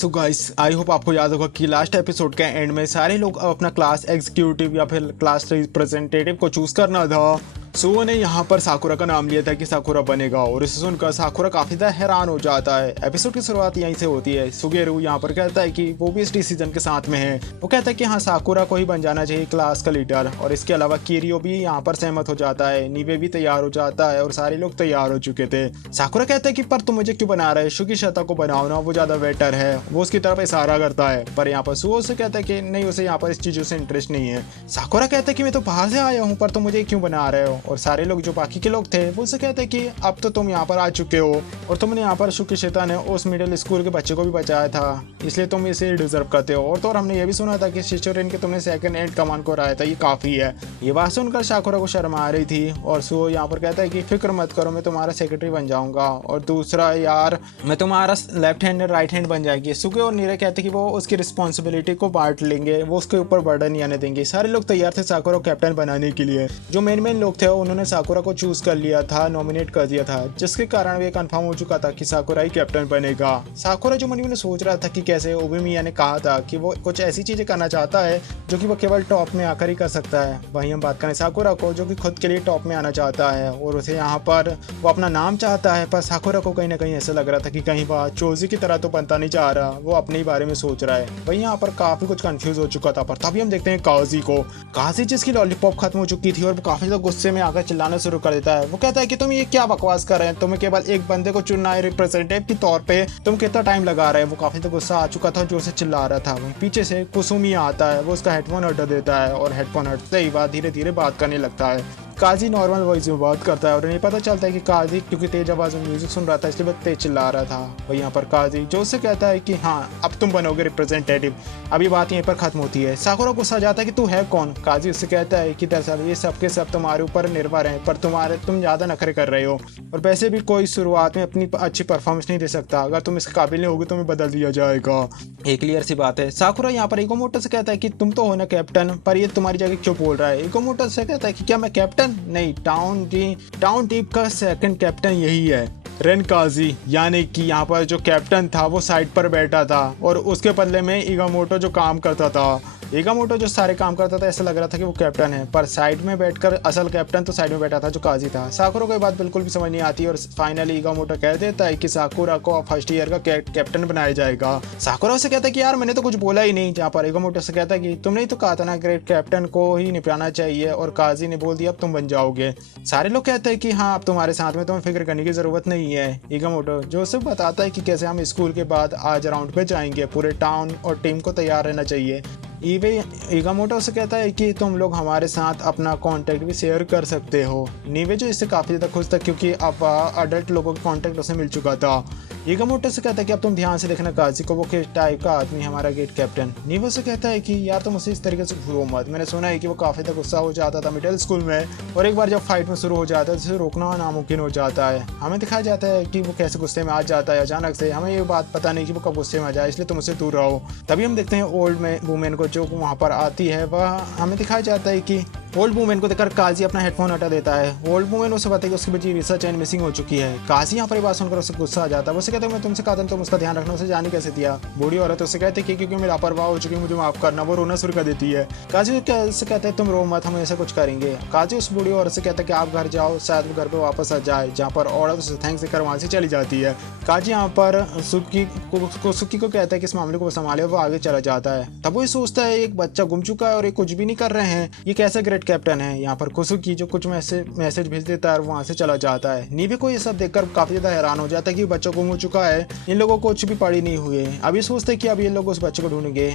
So guys, I hope आपको याद होगा कि लास्ट एपिसोड के एंड में सारे लोग अपना क्लास एग्जीक्यूटिव या फिर क्लास रिप्रेजेंटेटिव को चूज करना था। सुओ ने यहाँ पर साकुरा का नाम लिया था कि साकुरा बनेगा और इसे सुनकर साकुरा काफी ज्यादा हैरान हो जाता है। एपिसोड की शुरुआत यहीं से होती है। सुगेरू यहाँ पर कहता है कि वो भी इस डिसीजन के साथ में है। वो कहता है कि हाँ, साकुरा को ही बन जाना चाहिए क्लास का लीडर। और इसके अलावा किरियो भी यहाँ पर सहमत हो जाता है। नीवे भी तैयार हो जाता है और सारे लोग तैयार हो चुके थे। साकुरा कहता है कि पर तुम मुझे क्यों बना रहे, शुकिशता को बनाओ ना, वो ज्यादा बेटर है। वो उसकी तरफ इशारा करता है, पर यहाँ पर सुओ से कहता है कि नहीं, उसे यहाँ पर इस चीजों से इंटरेस्ट नहीं है। साकुरा कहता है कि मैं तो बाहर से आया हूँ, पर तुम मुझे क्यों बना रहे हो। और सारे लोग जो बाकी के लोग थे वो उससे कहते हैं कि अब तो तुम यहाँ पर आ चुके हो और तुमने यहाँ पर शुकिशता ने उस मिडिल स्कूल के बच्चे को भी बचाया था, इसलिए तुम इसे डिजर्व करते हो। और तो हमने ये भी सुना था कि शिशोरिन के तुमने सेकंड एंड कमांड को हराया था, ये काफी है। ये बात सुनकर साकुरा को शर्म आ रही थी और सुओ यहाँ पर कहता है कि फिक्र मत करो, मैं तुम्हारा सेक्रेटरी बन जाऊंगा और दूसरा यार मैं तुम्हारा लेफ्ट हैंड राइट हैंड बन जाएगी। सुगे और नीरे कहते कि वो उसकी रिस्पॉन्सिबिलिटी को बांट लेंगे, वो उसके ऊपर बर्डन नहीं आने देंगे। सारे लोग तैयार थे साकुरा को कैप्टन बनाने के लिए। जो मेन लोग थे उन्होंने साकुरा को चूज कर लिया था, नॉमिनेट कर दिया था, जिसके कारण ये कंफर्म हो चुका था कि साकुरा ही कैप्टन बनेगा। साकुरा जो मन में सोच रहा था कि कैसे ओबेमिया ने कहा था कि वो कुछ ऐसी चीजें करना चाहता है जो कि वो केवल टॉप में आकर ही कर सकता है। वहीं हम बात करें साकुरा को, जो कि खुद के लिए टॉप में आना चाहता है और उसे यहाँ पर वो अपना नाम चाहता है। पर साकुरा को कहीं ना कहीं ऐसा लग रहा था कि कहीं बात चोजी की तरह तो बनता नहीं चाह रहा, वो अपने ही बारे में सोच रहा है। वहीं यहाँ पर काफी कुछ कंफ्यूज हो चुका था। पर तभी हम देखते हैं काजी को, काजी जिसकी लॉलीपॉप खत्म हो चुकी थी और वो काफी ज्यादा गुस्से में आकर चिल्लाना शुरू कर देता है। वो कहता है कि तुम ये क्या बकवास कर रहे हैं, तुम्हें केवल एक बंदे को चुनना है रिप्रेजेंटेटिव के तौर पे, तुम कितना टाइम लगा रहे हैं। वो काफी ज्यादा गुस्सा आ चुका था, जोर से चिल्ला रहा था। वहीं पीछे से कुसुमी आता है, वो उसका हेडफोन हटा देता है और हेडफोन हटते ही बात धीरे धीरे बात करने लगता है। काजी नॉर्मल वॉइस में बात करता है और उन्हें पता चलता है कि काजी क्योंकि तेज आवाज में म्यूजिक सुन रहा था इसलिए वो तेज चिल्ला रहा था। वही यहाँ पर काजी जो उससे कहता है कि हाँ, अब तुम बनोगे रिप्रेजेंटेटिव। अभी बात यहीं पर खत्म होती है। साकुरा गुस्सा जाता है कि तू है कौन। काजी उससे कहता है कि दरअसल ये सब के सब तुम्हारे ऊपर निर्भर हैं, पर तुम ज्यादा नखरे कर रहे हो और वैसे भी कोई शुरुआत में अपनी अच्छी परफॉर्मेंस नहीं दे सकता। अगर तुम इसके काबिल नहीं होगे तुम्हें बदल दिया जाएगा। एक क्लियर सी बात है। साकुरा यहाँ पर इगोमोटो से कहता है कि तुम तो हो ना कैप्टन, पर ये तुम्हारी जगह क्यों बोल रहा है। इगोमोटो से कहता है कि क्या मैं कैप्टन नहीं, टाउन टीम का सेकंड कैप्टन यही है, रेन काजी। यानी कि यहाँ पर जो कैप्टन था वो साइड पर बैठा था और उसके बदले में इगामोटो जो काम करता था, इगामोटो जो सारे काम करता था, ऐसा लग रहा था कि वो कैप्टन है, पर साइड में बैठकर असल कैप्टन तो साइड में बैठा था जो काजी था। साकुरा को ये बात बिल्कुल भी समझ नहीं आती और फाइनली इगामोटो कह देता है कि साकुरा को फर्स्ट ईयर का कैप्टन बनाया जाएगा। साकुरा से कहता है कि यार मैंने तो कुछ बोला ही नहीं। जहाँ पर इगामोटो से कहता है कि तुमने ही तो कहा था ना ग्रेट कैप्टन को ही निपटाना चाहिए और काजी ने बोल दिया अब तुम बन जाओगे। सारे लोग कहते हैं कि हाँ, अब तुम्हारे साथ में तुम्हें फिक्र करने की जरूरत नहीं है। इगामोटो जो उसे बताता है कि कैसे हम स्कूल के बाद आज राउंड पे जाएंगे, पूरे टाउन और टीम को तैयार रहना चाहिए। इगामोटो से कहता है कि तुम लोग हमारे साथ अपना कांटेक्ट भी शेयर कर सकते हो। नीवे जो इससे काफ़ी ज़्यादा खुश था क्योंकि अब अडल्ट लोगों का कांटेक्ट उसे मिल चुका था। इगामोटो से कहता है कि अब तुम ध्यान से देखना काजी को, वो किस टाइप का आदमी हमारा गेट कैप्टन। नीवे से कहता है कि यार तुम उसे इस तरीके से घूरो मत। मैंने सुना है कि वो काफ़ी ज़्यादा गुस्सा हो जाता था मिडिल स्कूल में और एक बार जब फाइट में शुरू हो जाता है तो उसे रोकना नामुमकिन हो जाता है। हमें दिखाया जाता है कि वो कैसे गुस्से में आ जाता है अचानक से। हमें ये बात पता नहीं कि वो कब गुस्से में आ जाए, इसलिए तुम उससे दूर रहो। तभी हम देखते हैं ओल्ड वुमेन को जो वहाँ पर आती है। वह हमें दिखाया जाता है कि ओल्ड वुमेन को देखकर काजी अपना हेडफोन हटा देता है। ओल्ड वुमेन उसे बताती है कि उसकी बच्ची रिसा चैन मिसिंग हो चुकी है। काजी यहाँ पर बात सुनकर उसे गुस्सा आ जाता है। वो कहता है मैं तुमसे कहा था तुम उसका ध्यान रखना, उसे जाने कैसे दिया। बूढ़ी औरत उससे कहती है कि क्योंकि मैं लापरवाह हो चुकी, मुझे माफ करना। वो रोना शुरू कर देती है। काजी उससे कहता है तुम रो मत, हम ऐसा कुछ करेंगे। काजी उस बूढ़ी औरत से कहता है कि आप घर जाओ, शायद वो घर पे वापस आ जाए। जहाँ पर औरत उसे थैंक्स देकर वहाँ से चली जाती है। काजी यहाँ पर सुकी को कहता है कि इस मामले को संभाले, वो आगे चला जाता है। तब वो सोचता है एक बच्चा गुम चुका है और ये कुछ भी नहीं कर रहे हैं, ये कैसे ग्रेट कैप्टन है। यहाँ पर कुसुकी जो कुछ मैसेज भेज देता है और वहाँ से चला जाता है। नीवे को ये सब देखकर काफी ज्यादा हैरान हो जाता है कि बच्चा गुम हो चुका है, इन लोगों को कुछ भी पड़ी नहीं हुई है। अभी सोचते कि अब ये लोग उस बच्चे को ढूंढेंगे।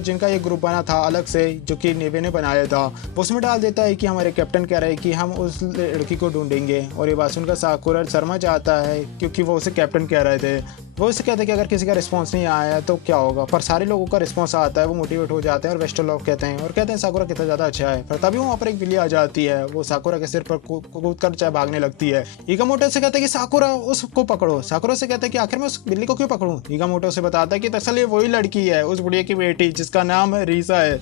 जिनका एक ग्रुप बना था अलग से जो कि नीवे ने बनाया था, उसमें डाल देता है कि हमारे कैप्टन कह रहे हैं कि हम उस लड़की को ढूंढेंगे। और ये बात सुनकर साकुरा शर्मा जाता है क्योंकि वो उसे कैप्टन कह रहे थे। वो उसे कहते हैं कि अगर किसी का रिस्पांस नहीं आया तो क्या होगा, पर सारे लोगों का रिस्पांस आता है। वो मोटिवेट हो जाते हैं और बेस्ट ऑफ लक कहते हैं और कहते हैं साकुरा कितना ज़्यादा अच्छा है। पर तभी वहाँ पर एक बिल्ली आ जाती है। वो साकुरा के सिर पर कूद कर चाहे भागने लगती है। इगामोटो से कहता है कि साकुरा उसको पकड़ो। साकुरा से कहता है कि आखिर मैं उस बिल्ली को क्यों पकड़ूं। इगामोटो से बताता है कि दरअसल ये वही लड़की है, उस बुढ़िया की बेटी जिसका नाम रिसा है।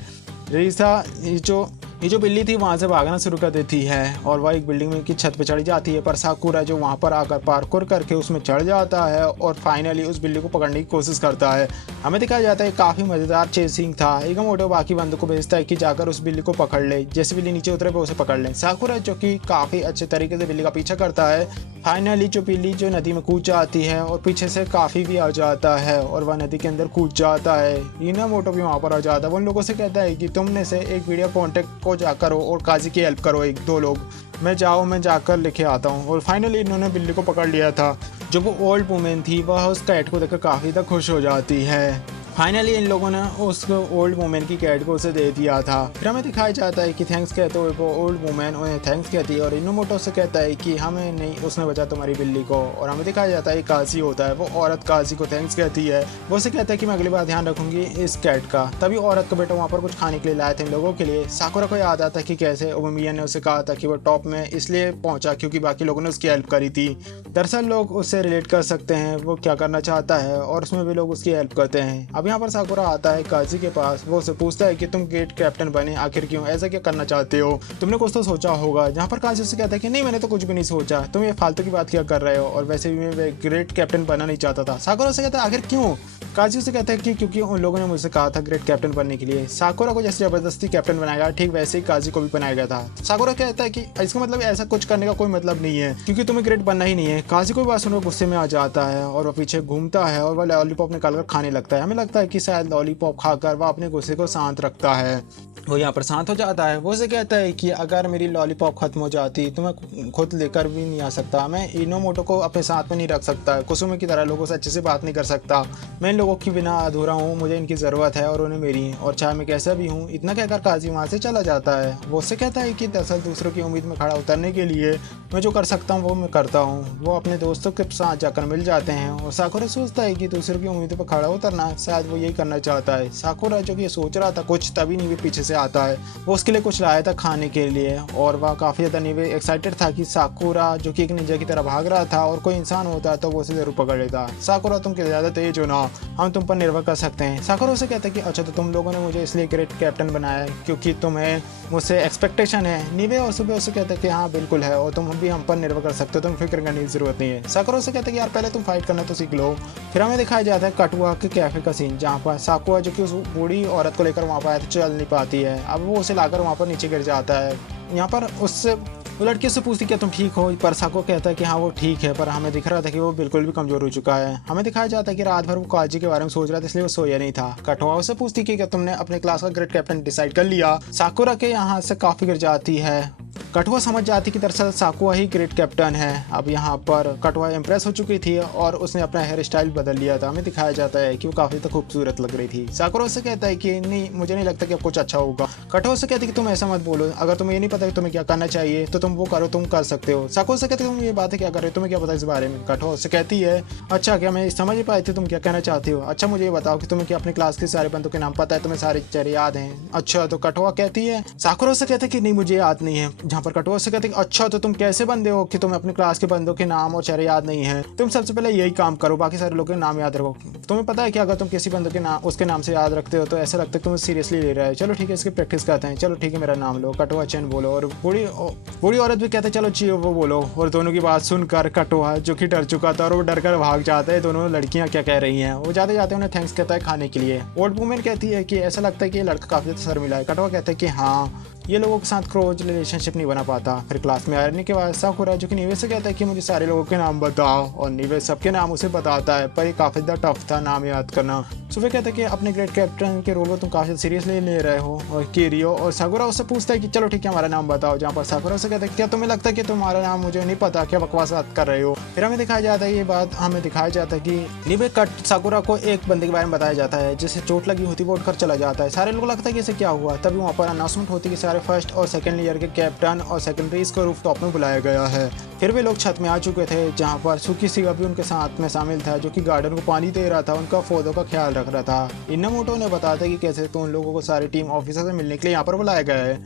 रिसा जो ये जो बिल्ली थी वहाँ से भागना शुरू कर देती है और वह एक बिल्डिंग में की छत पे चढ़ जाती है, पर साकुरा जो वहाँ पर आकर पार्कोर करके उसमें चढ़ जाता है और फाइनली उस बिल्ली को पकड़ने की कोशिश करता है। हमें दिखाया जाता है काफ़ी मज़ेदार चेसिंग था। इगामोटो बाकी बंदों को भेजता है कि जाकर उस बिल्ली को पकड़ ले, जैसे बिल्ली नीचे उतरे वो उसे पकड़ ले। साकुरा जो कि काफ़ी अच्छे तरीके से बिल्ली का पीछा करता है। फाइनली जो बिल्ली जो नदी में कूद जाती है और पीछे से काफ़ी भी आ जाता है और वह नदी के अंदर कूद जाता है। इगामोटो भी वहाँ पर आ जाता है। वो उन लोगों से कहता है कि तुमने से एक वीडियो कॉन्टेक्ट को जाकर हो और काजी की हेल्प करो, एक दो लोग, मैं जाकर लेके आता हूँ। और फाइनली इन्होंने बिल्ली को पकड़ लिया था। जो वो ओल्ड वुमेन थी वह उस कैट को देखकर काफ़ी ज़्यादा खुश हो जाती है। फाइनली इन लोगों ने उस ओल्ड वुमेन की कैट को उसे दे दिया था। फिर हमें दिखाया जाता है कि थैंक्स कहते हुए वो ओल्ड वुमेन उन्हें थैंक्स कहती है और इगामोटो से कहता है कि हमें नहीं, उसने बचा तुम्हारी बिल्ली को। और हमें दिखाया जाता है काजी होता है, वो औरत काजी को थैंक्स कहती है। वो उसे कहता है कि मैं अगली बार ध्यान रखूंगी इस कैट का। तभी औरत का बेटा वहाँ पर कुछ खाने के लिए लाए थे इन लोगों के लिए। साकुरा को याद आता है कि कैसे ओमिया ने उसे कहा था कि वो टॉप में इसलिए पहुंचा क्योंकि बाकी लोगों ने उसकी हेल्प करी थी। दरअसल लोग उससे रिलेट कर सकते हैं वो क्या करना चाहता है और उसमें भी लोग उसकी हेल्प करते हैं। अब यहाँ पर साकुरा आता है काजी के पास। वो उसे पूछता है कि तुम ग्रेट कैप्टन बने आखिर क्यों, ऐसा क्या करना चाहते हो, तुमने कुछ तो सोचा होगा। जहाँ पर काजी उसे कहता है कि नहीं, मैंने तो कुछ भी नहीं सोचा, तुम ये फालतू की बात क्या कर रहे हो, और वैसे भी मैं ग्रेट कैप्टन बनना नहीं चाहता था। साकुरा उसे कहता है आखिर क्यों। काजी उसे कहता है कि क्योंकि उन लोगों ने मुझसे कहा था ग्रेट कैप्टन बनने के लिए। साकुरा को जैसे जबरदस्ती कैप्टन बनाया ठीक वैसे ही काजी को भी बनाया गया था। साकुरा कहता है कि इसका मतलब ऐसा कुछ करने का कोई मतलब नहीं है क्योंकि तुम्हें ग्रेट बनना ही नहीं है। काजी को भी बात सुनकर गुस्से में आ जाता है और वह पीछे घूमता है और वह लॉलीपॉप निकालकर खाने लगता है। हमें लगता है कि शायद लॉलीपॉप खाकर वह अपने गुस्से को शांत रखता है। वो यहाँ पर शांत हो जाता है। वो उसे कहता है कि अगर मेरी लॉलीपॉप खत्म हो जाती तो मैं खुद लेकर भी नहीं आ सकता, मैं इगामोटो को अपने साथ में नहीं रख सकता, कुसुमे की तरह लोगों से अच्छे से बात नहीं कर सकता, मैं इन लोगों के बिना अधूरा हूँ, मुझे इनकी ज़रूरत है और उन्हें मेरी, और चाहे मैं कैसा भी हूँ। इतना कहकर काजी वहाँ से चला जाता है। वो उससे कहता है कि दरअसल दूसरों की उम्मीद में खड़ा उतरने के लिए मैं जो कर सकता हूँ वो मैं करता हूँ। वो अपने दोस्तों के साथ जाकर मिल जाते हैं और साकुरा सोचता है कि दूसरों की उम्मीदों पर खड़ा उतरना शायद वो यही करना चाहता है। साकुरा जो कि सोच रहा था कुछ, तभी नीवे पीछे से आता है। वो उसके लिए कुछ लाया था खाने के लिए और वह काफ़ी ज़्यादा नीवे एक्साइटेड था कि साकुरा जो कि एक निंजा की तरह भाग रहा था और कोई इंसान होता तो वो उसे जरूर पकड़ लेता। साकुरा तुम ज़्यादा तेज हो ना, हम तुम पर निर्भर कर सकते हैं। साकुरा उसे कहता है कि अच्छा तो तुम लोगों ने मुझे इसलिए ग्रेट कैप्टन बनाया है क्योंकि तुम्हें मुझसे एक्सपेक्टेशन है। नीवे और सुबह उसे कहते हैं कि हाँ बिल्कुल है और तुम भी हम पर निर्भर कर सकते हो, तुम फिक्र करने की जरूरत नहीं है। साकुरा उसे कहते हैं कि यार पहले तुम फाइट करना तो सीख लो। फिर हमें दिखाया जाता है कटुआ के कैफे का सीन जहाँ पर साकुरा जो कि उस बूढ़ी औरत को लेकर वहाँ पर आया तो चल नहीं पाती है। अब वो उसे लाकर वहाँ पर नीचे गिर जाता है। यहाँ पर उससे वो लड़की से पूछती क्या तुम ठीक हो, पर साको कहता है कि हाँ वो ठीक है, पर हमें दिख रहा था कि वो बिल्कुल भी कमजोर हो चुका है। हमें दिखाया जाता है कि रात भर वो काजी के बारे में सोच रहा था इसलिए वो सोया नहीं था। कटुआ उससे पूछती कि क्या तुमने अपने क्लास का ग्रेट कैप्टन डिसाइड कर लिया। साकुरा के यहाँ से काफी गिर जाती है। कटुआ समझ जाती कि दरअसल साकुआ ही ग्रेट कैप्टन है। अब यहाँ पर कटुआ इम्प्रेस हो चुकी थी और उसने अपना हेयर स्टाइल बदल लिया था। हमें दिखाया जाता है कि वो काफ़ी तो खूबसूरत लग रही थी। साकुरा उससे कहता है कि नहीं मुझे नहीं लगता कि अब कुछ अच्छा होगा। कटुआ उससे कहती है कि तुम ऐसा मत बोलो, अगर तुम्हें ये नहीं पता कि तुम्हें क्या करना चाहिए तो तुम वो करो, तुम कर सकते हो। साकुरा उससे कहती है तुम ये बातें क्या कर रहे हो, तुम्हें क्या पता इस बारे में। कटुआ उससे कहती है अच्छा क्या मैं समझ नहीं पाई थी तुम क्या कहना चाहती हो, अच्छा मुझे ये बताओ कि तुम्हें क्या अपने क्लास के सारे बंदों के नाम पता है, तुम्हें सारे चेहरे याद हैं। अच्छा तो कटुआ कहती है, साकुरा उससे कहते कि नहीं मुझे याद नहीं है। जहाँ पर कटुआ उससे कहते अच्छा तो तुम कैसे बंदे हो कि तुम्हें अपने क्लास के बंदों के नाम और चेहरे याद नहीं है, तुम सबसे पहले यही काम करो, बाकी सारे लोगों के नाम याद रखो। तुम्हें पता है कि अगर तुम किसी बंदे के नाम उसके नाम से याद रखते हो तो ऐसा लगता है तुम सीरियसली ले रहे हो। चलो ठीक है इसकी प्रैक्टिस करते हैं, चलो ठीक है मेरा नाम लो। कटुआ चैन बोलो और बूढ़ी औरत भी कहते चलो ची वो बोलो। और दोनों की बात सुनकर कटुआ जो कि डर चुका था और वो डर कर भाग जाता है। दोनों लड़कियां क्या कह रही हैं। वो जाते जाते उन्हें थैंक्स कहता है खाने के लिए। ओल्ड वुमेन कहती है कि ऐसा लगता है कि ये लड़का काफी शर्मिला है। कटुआ कहता है कि हाँ ये लोगों के साथ क्लोज रिलेशनशिप नहीं बना पाता। फिर क्लास में आने के बाद साकुरा जो कि नीवे से कहता है कि मुझे सारे लोगों के नाम बताओ और नीवे सबके नाम उसे बताता है, पर ये काफ़ी ज़्यादा टफ था नाम याद करना। सुबह कहता है कि अपने ग्रेट कैप्टन के रोल को तुम काफ़ी सीरियसली ले रहे हो। और किरियो और साकुरा उससे पूछता है कि चलो ठीक है हमारा नाम बताओ। जहाँ पर साकुरा से कहता है क्या तुम्हें लगता है कि तुम्हारा नाम मुझे नहीं पता, क्या बकवास बात कर रहे हो। फिर हमें दिखाया जाता है ये बात, हमें दिखाया जाता है कि नीवे कट साकुरा को एक बंदे के बारे में बताया जाता है जिसे चोट लगी होती वो उठकर चला जाता है। सारे लोग लगता है कि इसे क्या हुआ। तभी वहाँ पर अनाउंसमेंट होती है कि सारे फर्स्ट और सेकंड ईयर के कैप्टन और सेकेंडरीज को रूफटॉप में बुलाया गया है। फिर वे लोग छत में आ चुके थे जहाँ पर सुकीसिगा भी उनके साथ में शामिल था जो कि गार्डन को पानी दे रहा था, उनका पौधों का ख्याल रख रहा था। इगामोटो ने बताया था कि कैसे तो उन लोगों को सारी टीम ऑफिसर से मिलने के लिए यहाँ पर बुलाया गया है।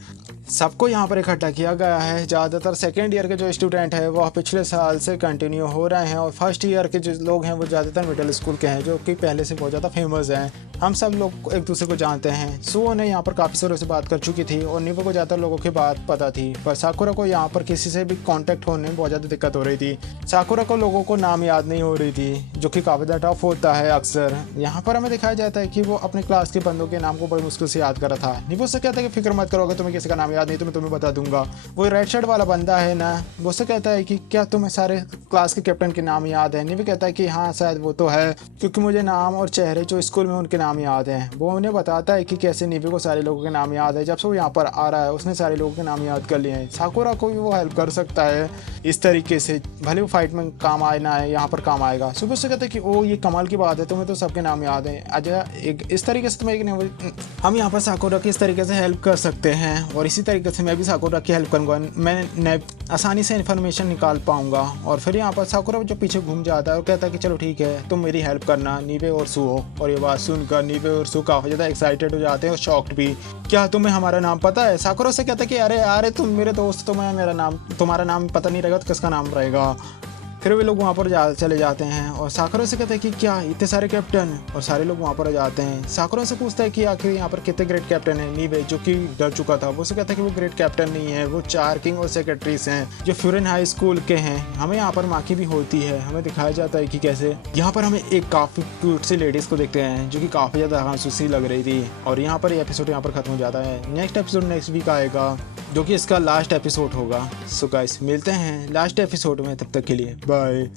सबको यहाँ पर इकट्ठा किया गया है। ज़्यादातर सेकेंड ईयर के जो स्टूडेंट हैं वह पिछले साल से कंटिन्यू हो रहे हैं और फर्स्ट ईयर के जो लोग हैं वो ज़्यादातर मिडिल स्कूल के हैं जो कि पहले से बहुत ज़्यादा फेमस हैं। हम सब लोग एक दूसरे को जानते हैं। सुओ ने यहाँ पर काफ़ी सारों से बात कर चुकी थी और नीवो को ज़्यादातर लोगों की बात पता थी, पर साकुरा को यहाँ पर किसी से भी कांटेक्ट होने में बहुत ज़्यादा दिक्कत हो रही थी। साकुरा को लोगों को नाम याद नहीं हो रही थी, जो कि काफ़ी ज़्यादा टफ होता है अक्सर। यहाँ पर हमें दिखाया जाता है कि वो अपने क्लास के बंदों के नाम को बड़ी मुश्किल से याद कर रहा था। नीवो से कहता है कि फिक्र मत करो, अगर तुम्हें किसी का नाम याद नहीं तो मैं तुम्हें बता दूंगा। वो रेड शर्ट वाला बंदा है ना, वो से कहता है कि क्या तुम्हें सारे क्लास के कैप्टन के नाम याद है। नीवो कहता है कि हाँ शायद वो तो है, क्योंकि मुझे नाम और चेहरे जो स्कूल में उनके नाम याद हैं। वो उन्हें बताता है कि कैसे नीवो को सारे लोगों के नाम याद है। जब से वो यहाँ पर आ रहा है उसने सारे लोगों के नाम याद कर लिए हैं। साकुरा को भी वो हेल्प कर सकता है इस तरीके से, भले वो फाइट में काम आए ना आए, यहाँ पर काम आएगा। सुबह से कहते हैं कि ओ ये कमाल की बात है, तुम्हें तो सबके नाम याद है। अच्छा एक इस तरीके से तुम्हें हम यहाँ पर साकुरा की इस तरीके से हेल्प कर सकते हैं और इसी तरीके से मैं भी साकुरा की हेल्प करूँगा। मैं आसानी से इन्फॉर्मेशन निकाल पाऊंगा। और फिर यहाँ पर साकुरा जो पीछे घूम जाता है और कहता है कि चलो ठीक है तुम मेरी हेल्प करना नीवे और सुओ। और ये बात सुनकर नीवे और सुओ काफ़ी ज़्यादा एक्साइटेड हो जाते हैं और शॉक्ड भी। क्या तुम्हें हमारा नाम पता है? साकुरा से कहता है कि अरे तुम मेरे दोस्त, तुम्हें मेरा नाम तुम्हारा नाम पता नहीं रहेगा तो किसका नाम रहेगा। फिर वे लोग वहाँ पर चले जाते हैं और साकुरा से कहते हैं कि क्या इतने सारे कैप्टन, और सारे लोग वहाँ पर आ जाते हैं। साकुरा से पूछता है कि आखिर यहाँ पर कितने ग्रेट कैप्टन हैं। नीवे जो कि डर चुका था वो से कहता है कि वो ग्रेट कैप्टन नहीं है, वो 4 किंग और सेक्रेटरीज हैं जो फ्यूरन हाई स्कूल के हैं। हमें यहाँ पर माँ की भी होती है। हमें दिखाया जाता है कि कैसे यहाँ पर हमें एक काफ़ी क्यूट सी लेडीज़ को देखते हैं जो कि काफ़ी ज़्यादा हंसी लग रही थी। और यहाँ पर ये एपिसोड यहाँ पर ख़त्म हो जाता है। नेक्स्ट एपिसोड नेक्स्ट वीक आएगा जो कि इसका लास्ट एपिसोड होगा। सो गाइस मिलते हैं लास्ट एपिसोड में, तब तक के लिए बाय।